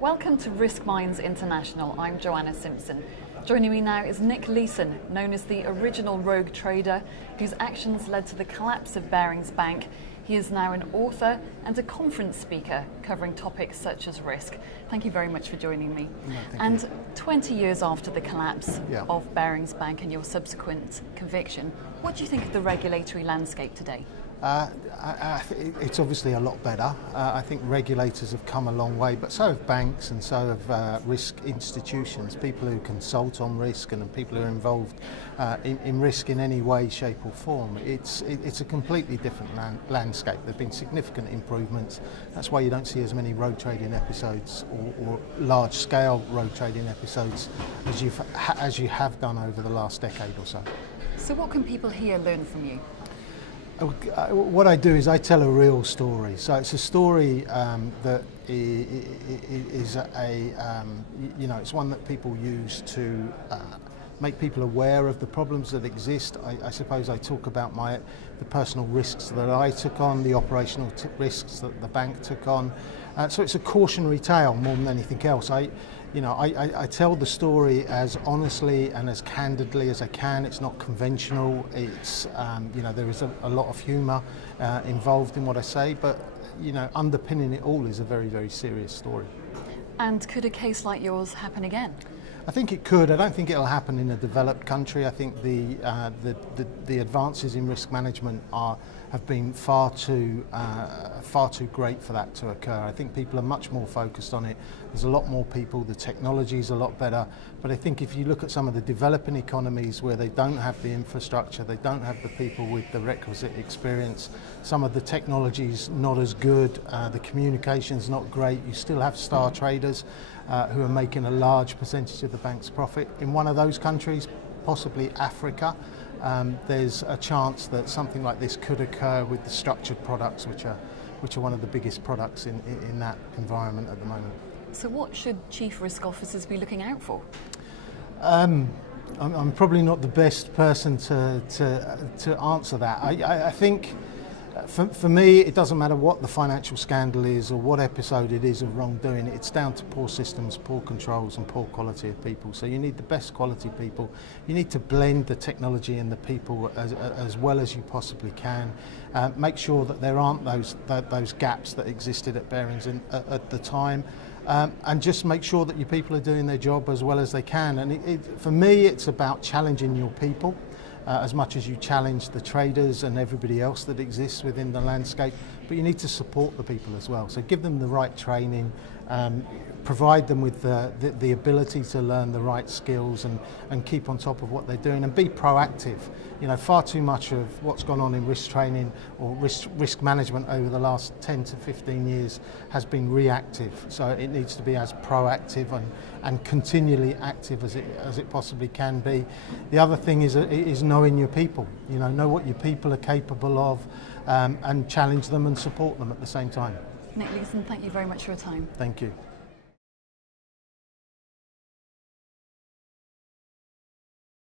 Welcome to Risk Minds International. I'm Joanna Simpson. Joining me now is Nick Leeson, known as the original rogue trader whose actions led to the collapse of Barings Bank. He is now an author and a conference speaker covering topics such as risk. Thank you very much for joining me. No, 20 years after the collapse Yeah. of Barings Bank and your subsequent conviction, what do you think of the regulatory landscape today? It's obviously a lot better. I think regulators have come a long way, but so have banks and so have risk institutions, people who consult on risk and people who are involved in risk in any way, shape or form. It's a completely different landscape. There have been significant improvements. That's why you don't see as many rogue trading episodes or large-scale rogue trading episodes as you have done over the last decade or so. So what can people here learn from you? What I do is I tell a real story. So it's a story that is it's one that people use to make people aware of the problems that exist. I suppose I talk about the personal risks that I took on, the operational risks that the bank took on. So it's a cautionary tale more than anything else. I tell the story as honestly and as candidly as I can. It's not conventional. It's there is a lot of humour involved in what I say, but underpinning it all is a very, very serious story. And could a case like yours happen again? I think it could. I don't think it'll happen in a developed country. I think the advances in risk management have been far too great for that to occur. I think people are much more focused on it. There's a lot more people. The technology is a lot better. But I think if you look at some of the developing economies where they don't have the infrastructure, they don't have the people with the requisite experience, some of the technology's not as good, the communication's not great. You still have star traders who are making a large percentage of the bank's profit. In one of those countries, possibly Africa, there's a chance that something like this could occur with the structured products, which are one of the biggest products in that environment at the moment. So what should chief risk officers be looking out for? I'm probably not the best person to answer that. I think for me, it doesn't matter what the financial scandal is or what episode it is of wrongdoing. It's down to poor systems, poor controls and poor quality of people. So you need the best quality people. You need to blend the technology and the people as well as you possibly can. Make sure that there aren't those gaps that existed at Barings at the time. And just make sure that your people are doing their job as well as they can. And for me, it's about challenging your people as much as you challenge the traders and everybody else that exists within the landscape. But you need to support the people as well. So give them the right training, provide them with the ability to learn the right skills and keep on top of what they're doing and be proactive. Far too much of what's gone on in risk training or risk management over the last 10 to 15 years has been reactive. So it needs to be as proactive and continually active as it possibly can be. The other thing is knowing your people. Know what your people are capable of and challenge them and support them at the same time. Nick Leeson, thank you very much for your time. Thank you.